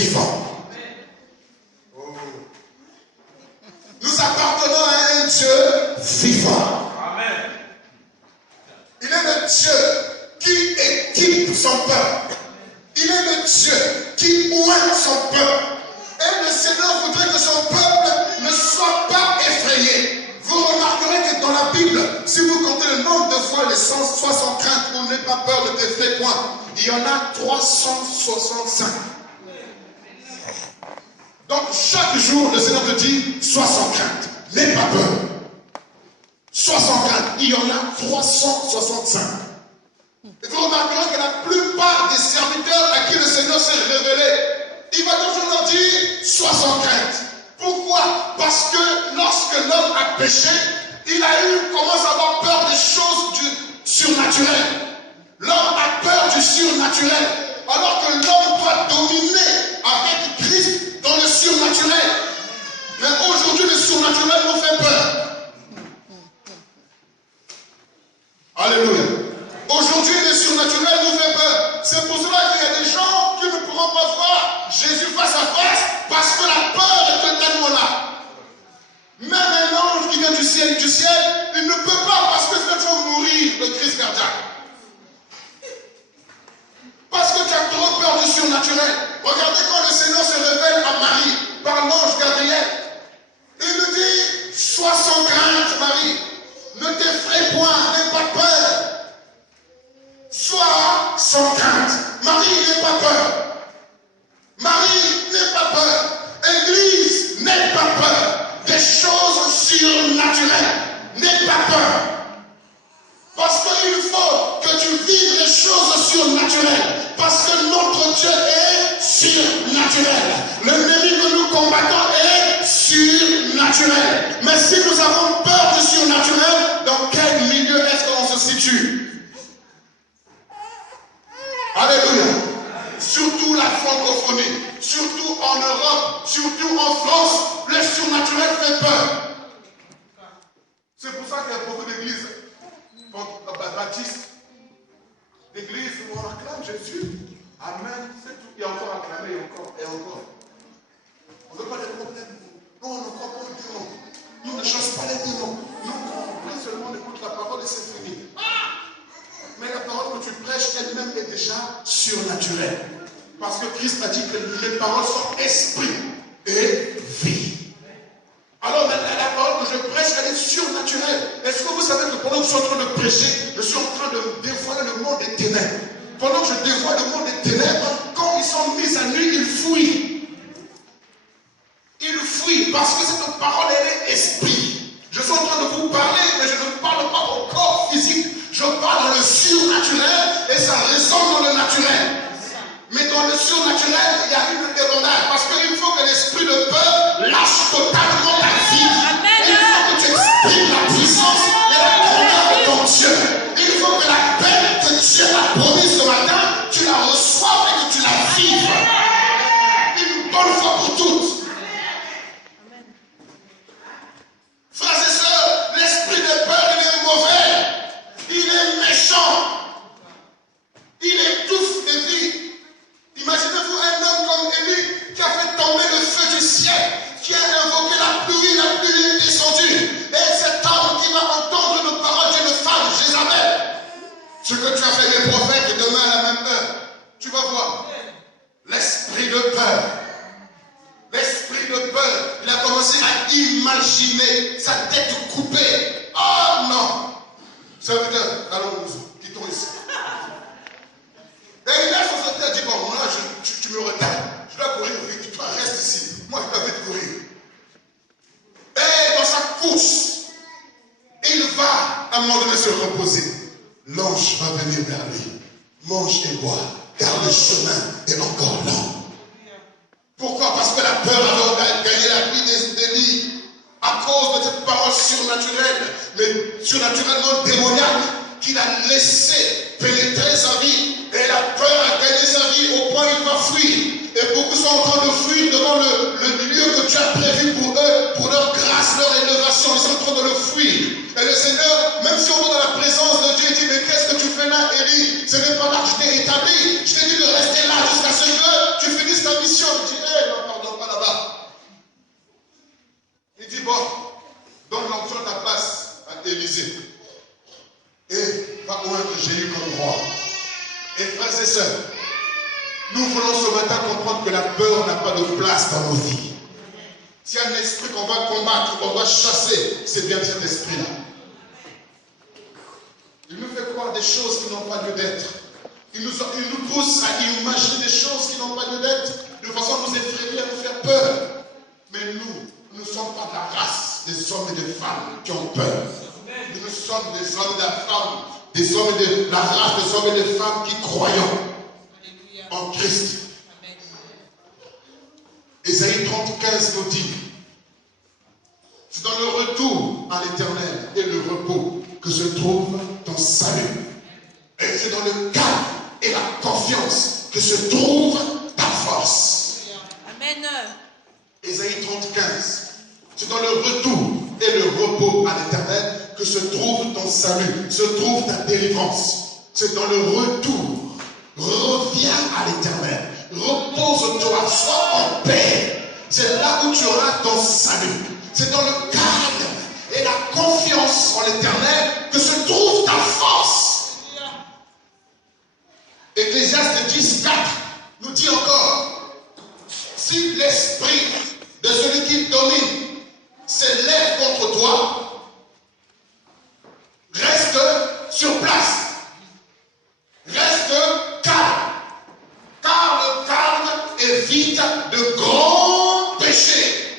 vivant. Nous appartenons à un Dieu vivant. Amen. Il est le Dieu qui équipe son peuple. Il est le Dieu qui oint son peuple. Et le Seigneur voudrait que son peuple ne soit pas effrayé. Vous remarquerez que dans la Bible, si vous comptez le nombre de fois les 160 craintes où n'aie pas peur de t'effrayer point, il y en a 365. Donc chaque jour, le Seigneur te dit, sois sans crainte, n'aie pas peur. Sois sans crainte, il y en a 365. Et vous remarquerez que la plupart des serviteurs à qui le Seigneur s'est révélé, il va toujours leur dire, sois sans crainte. Pourquoi? Parce que lorsque l'homme a péché, il commence à avoir peur des choses du surnaturel. L'homme a peur du surnaturel, alors que l'homme doit dominer avec Christ dans le surnaturel. Mais aujourd'hui, le surnaturel nous fait peur. Alléluia. Aujourd'hui, le surnaturel nous fait peur. C'est pour cela qu'il y a des gens qui ne pourront pas voir Jésus face à face parce que la peur est totalement là. Même un ange qui vient du ciel, il ne peut pas parce que c'est faut mourir de crise cardiaque. Parce que tu as trop peur du surnaturel. Regardez quand le Seigneur se révèle à Marie par l'ange Gabriel. Il lui dit, sois sans crainte, Marie. Ne t'effraie point, n'aie pas peur. Sois sans crainte. Marie, n'aie pas peur. Marie, n'aie pas peur. Église, n'aie pas peur. Des choses surnaturelles. N'aie pas peur. Parce qu'il faut que tu vives les choses surnaturelles. Parce que notre Dieu est surnaturel. L'ennemi que nous combattons est surnaturel. Mais si nous avons peur du surnaturel, dans quel milieu est-ce qu'on se situe? Alléluia. Surtout la francophonie, surtout en Europe, surtout en France, le surnaturel fait peur. C'est pour ça qu'il y a beaucoup d'églises baptistes, d'églises où on acclame Jésus. Amen. C'est tout. Il y a encore acclamé, et encore. On ne veut pas les problèmes. Nous, on ne croit pas aux démons. Nous ne chassons pas les démons. Nous, on prie seulement, on écoute la parole et c'est fini. Mais la parole que tu prêches elle-même est déjà surnaturelle. Parce que Christ a dit que les paroles sont esprit et vie. Alors maintenant, la parole que je prêche, elle est surnaturelle. Est-ce que vous savez que pendant que je suis en train de prêcher, je suis en train de dévoiler le monde des ténèbres. Pendant que je dévoile le monde des ténèbres, quand ils sont mis à nu, ils fuient. Ils fuient parce que cette parole, elle est esprit. Je suis en train de vous parler, mais je ne parle pas au corps physique. Je parle dans le surnaturel et ça résonne dans le naturel. Mais dans le surnaturel, il y a une débandade. Parce qu'il faut que l'esprit de peur lâche totalement ta vie. Et il faut que tu exprimes la puissance et la grandeur de ton Dieu. Il faut que la paix que Dieu a promise ce matin, tu la reçoives et que tu la vives. Une bonne fois pour toutes. Frères et sœurs, l'esprit de peur, il est mauvais. Il est méchant. Il étouffe les vies. Imaginez-vous un homme comme Élie qui a fait tomber le feu du ciel, qui a invoqué la pluie est descendue. Et cet homme qui va entendre une parole d'une femme, Jézabel. Ce que tu as fait les prophètes demain à la même heure, tu vas voir. L'esprit de peur. L'esprit de peur. Il a commencé à imaginer sa tête coupée. Oh non! Serviteur, allons, quittons ici. Et il a son secteur dit, bon, moi, tu me retardes. Je dois courir vite. Toi, reste ici. Moi, je dois vite courir. Et dans sa course, il va à un moment donné se reposer. L'ange va venir vers lui. Mange et bois, car le chemin est encore long. Pourquoi? Parce que la peur avait gagné la vie d'Élie. À cause de cette parole surnaturelle, mais surnaturellement démoniaque, qu'il a laissé pénétrer sa vie. Et la peur a gagné sa vie au point où il va fuir. Et beaucoup sont en train de fuir devant le lieu que tu as prévu pour eux, pour leur grâce, leur élévation. Ils sont en train de le fuir. Et le Seigneur, même si on va dans la présence de Dieu, il dit, mais qu'est-ce que tu fais là, Élie? ce n'est pas là que je t'ai établi. Je t'ai dit de rester là jusqu'à ce que tu finisses ta mission. Il dit, non, pardon, pas là-bas. Il dit, bon, donne l'onction à ta place à Élisée. Et va oindre Jéhu comme roi. Et frères et sœurs, nous voulons ce matin comprendre que la peur n'a pas de place dans nos vies. S'il y a un esprit qu'on va combattre, qu'on va chasser, c'est bien cet esprit-là. Il nous fait croire des choses qui n'ont pas lieu d'être. Il nous pousse à imaginer des choses qui n'ont pas lieu d'être, de façon à nous effrayer, à nous faire peur. Mais nous ne sommes pas de la race des hommes et des femmes qui ont peur. Nous sommes des hommes et des femmes, des hommes et de la race des hommes et des femmes qui croyons en Christ. Ésaïe 30:15 nous dit, c'est dans le retour à l'éternel et le repos que se trouve ton salut. Et c'est dans le calme et la confiance que se trouve ta force. Amen. Ésaïe 30:15, c'est dans le retour et le repos à l'éternel que se trouve ton salut, se trouve ta délivrance. C'est dans le retour. Reviens à l'éternel. Repose-toi, sois en paix. C'est là où tu auras ton salut. C'est dans le calme et la confiance en l'éternel que se trouve ta force. Ecclésiaste 10:4 nous dit encore, si l'esprit de celui qui domine s'élève contre toi, reste sur place. Reste calme. Car le calme évite de grands péchés.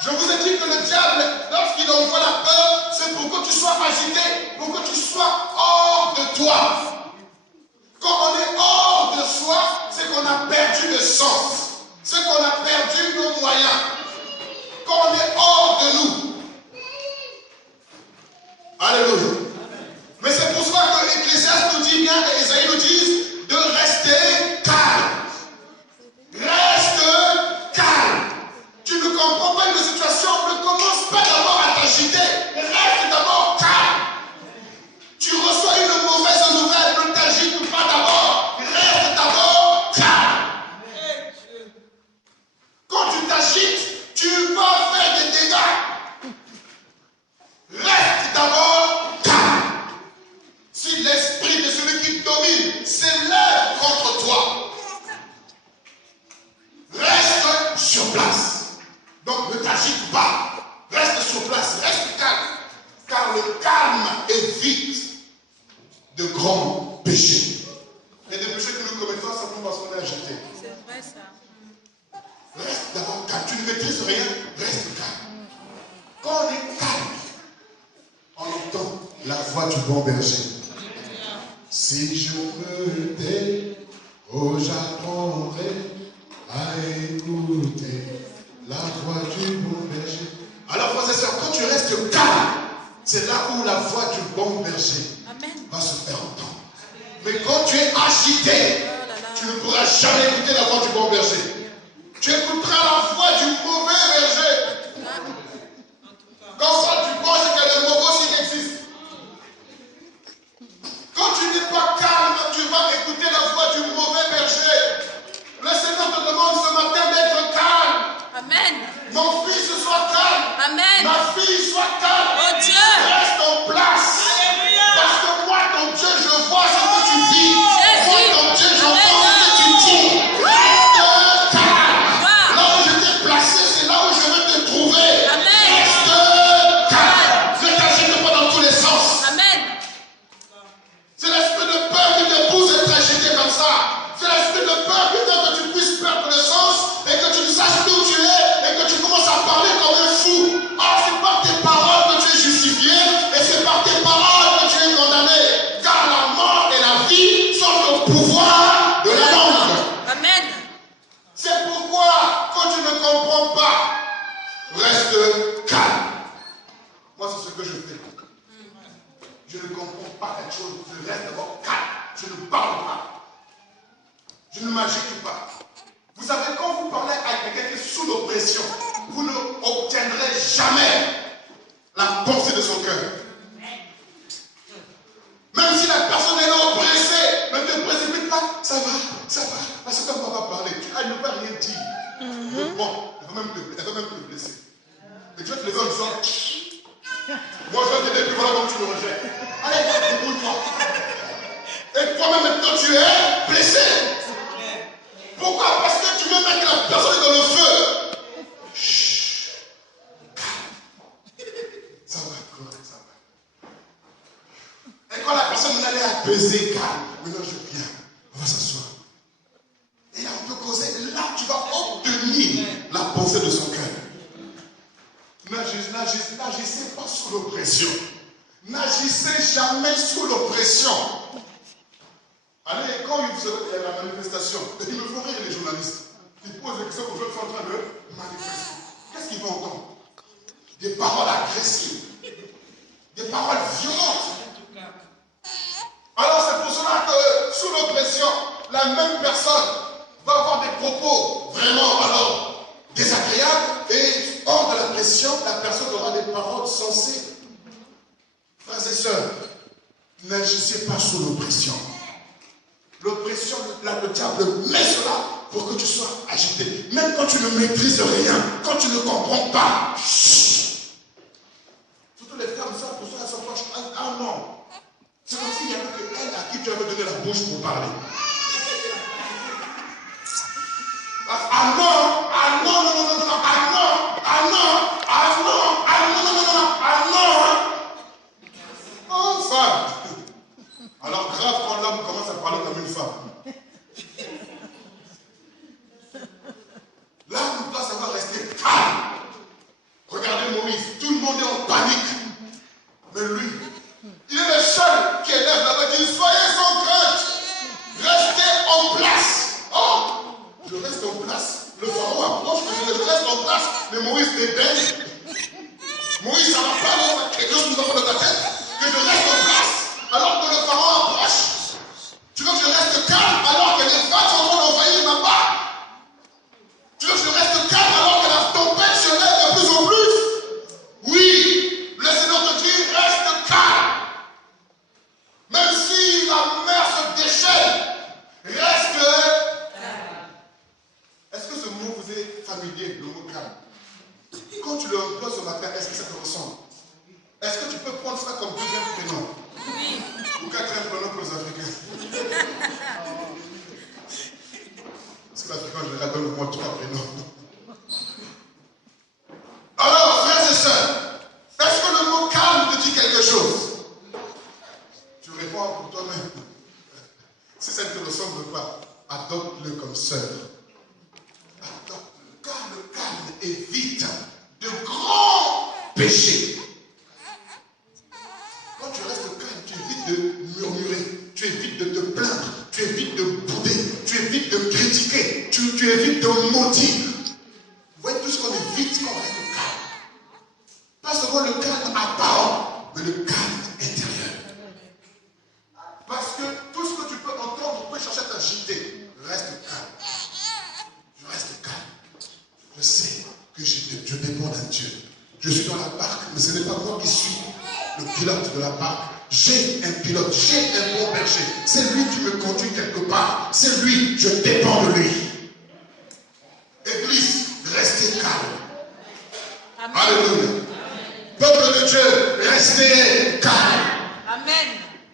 Je vous ai dit que le diable, lorsqu'il envoie la peur, c'est pour que tu sois agité, pour que tu sois hors de toi. Quand on est hors de soi, c'est qu'on a perdu le sens. C'est qu'on a perdu nos moyens. Quand on est hors de nous. Alléluia. Mais c'est pour cela que l'Ecclésiaste nous dit bien, et Ésaïe nous dit, de rester calme. Reste calme. Tu ne comprends pas une situation, ne commence pas d'abord à t'agiter. Reste d'abord calme. Tu reçois une mauvaise nouvelle, ne t'agite pas d'abord. Reste d'abord calme. Quand tu t'agites, tu vas faire des dégâts. Reste d'abord calme. Si l'esprit de celui qui domine s'élève contre toi, reste sur place. Donc ne t'agite pas. Reste sur place, reste calme. Car le calme évite de grands péchés. Et des péchés que nous commettons simplement parce qu'on est agité. C'est vrai ça. Reste d'abord calme. Tu ne maîtrises rien, reste calme. Quand on est calme, on entend la voix du bon berger. Si je me tais, oh j'apprendrai à écouter la voix du bon berger. Alors frères et sœurs, quand tu restes calme, c'est là où la voix du bon berger va se faire entendre. Mais quand tu es agité, tu ne pourras jamais écouter la voix du bon berger. Tu écouteras la voix du mauvais berger. Quand on parle du bon, c'est que le mauvais aussi existe. Quand tu n'es pas calme, tu vas écouter la voix du mauvais berger. Le Seigneur te demande ce matin d'être calme. Amen. Mon fils, sois calme. Amen. Ma fille, sois calme. Oh Dieu. Reste en place. Alléluia. Parce que moi, ton Dieu, je vois ce que tu vis. Jésus. Moi, ton Dieu, j'entends Amen. ce que tu dis. Reste calme. Wow. Là où je t'ai placé, c'est là où je veux te trouver. Amen. Reste calme. Ne t'agite pas dans tous les sens. Amen. C'est l'esprit de peur qui te pousse à être agité comme ça. C'est l'esprit de peur qui fait que tu puisses perdre le sens et que tu ne saches plus où tu es et que tu commences à parler comme un fou. Or, c'est par tes paroles que tu es justifié et c'est par tes paroles que tu es condamné. Car la mort et la vie sont au pouvoir de la langue. Amen. C'est pourquoi, quand tu ne comprends pas, reste calme. Moi, c'est ce que je fais. Je ne comprends pas quelque chose, je reste d'abord calme. Je ne parle pas. Je ne m'agite pas. Vous savez, quand vous parlez avec quelqu'un qui est sous l'oppression, vous n'obtiendrez jamais la pensée de son cœur. Même si la personne tu es blessé. Pourquoi? Parce que tu veux mettre la personne dans le feu. Chut. Ça va, ça va. Et quand la personne allait apaiser, calme. Maintenant je viens. On va s'asseoir. Et là on peut causer. Là tu vas obtenir la pensée de son cœur. N'agissez pas sous l'oppression. N'agissez jamais sous l'oppression. Allez, quand il y a la manifestation, il me faut rire les journalistes. Ils posent des questions aux gens qui sont en train de manifester. Qu'est-ce qu'ils vont entendre? Des paroles agressives. Des paroles violentes. Alors c'est pour cela que sous l'oppression, la même personne va avoir des propos vraiment alors désagréables et hors de la pression, la personne aura des paroles sensées. Frères et sœurs, n'agissez pas sous l'oppression. L'oppression, le diable met cela pour que tu sois agité. Même quand tu ne maîtrises rien, quand tu ne comprends pas. Chut. Surtout les femmes, ça, pour ça, elles sont proches. Ah non. C'est comme s'il y avait que elle à qui tu avais donné la bouche pour parler. Ah non, ah non, non, non, non, non, ah non, ah non, ah non, ah non, non, non, non, ah non. Oh, femme. Alors grave quand l'homme commence à parler comme une femme. Là, on doit savoir rester calme. Regardez Moïse, tout le monde est en panique. Mais lui, il est le seul qui élève là-bas et dit, soyez sans crainte, restez en place. Oh, je reste en place. Le pharaon approche, je reste en place. Mais Moïse débelle. Moïse, ça va pas, non, quelque chose nous a pas dans ta tête. Que je reste en place alors que le pharaon approche. Tu veux que je reste calme alors que les vaches sont en train d'envahir ma part? Tu veux que je reste calme alors que la tempête se lève de plus en plus? Oui, le Seigneur te dit, reste calme. Même si la mer se déchaîne, reste calme. Est-ce que ce mot vous est familier, le mot calme? Quand tu le emploies ce matin, est-ce que ça te ressemble? Est-ce que tu peux prendre ça comme deuxième prénom? Oui. Ou quatrième prénom pour les Africains? Parce que l'Africain, je les donne au moins 3 prénoms. Alors, frères et sœurs, est-ce que le mot calme te dit quelque chose? Tu réponds pour toi-même. Si ça ne te ressemble pas, adopte-le comme sœur. Adopte-le. Car le calme évite de grands péchés. Quand tu restes calme, tu évites de murmurer, tu évites de te plaindre, tu évites de bouder, tu évites de critiquer, tu évites de maudire. Vous voyez tout ce qu'on évite quand on reste calme. Pas seulement le calme apparent, mais le calme intérieur. Parce que tout ce que tu peux entendre, tu peux chercher à t'agiter. Reste calme. Je reste calme. Je sais que je dépends d'un Dieu. Je suis dans la barque, mais ce n'est pas moi qui suis le pilote de la barque. J'ai un pilote, j'ai un bon berger. C'est lui qui me conduit quelque part. C'est lui, je dépends de lui. Église, restez calme. Amen. Alléluia. Peuple de Dieu, restez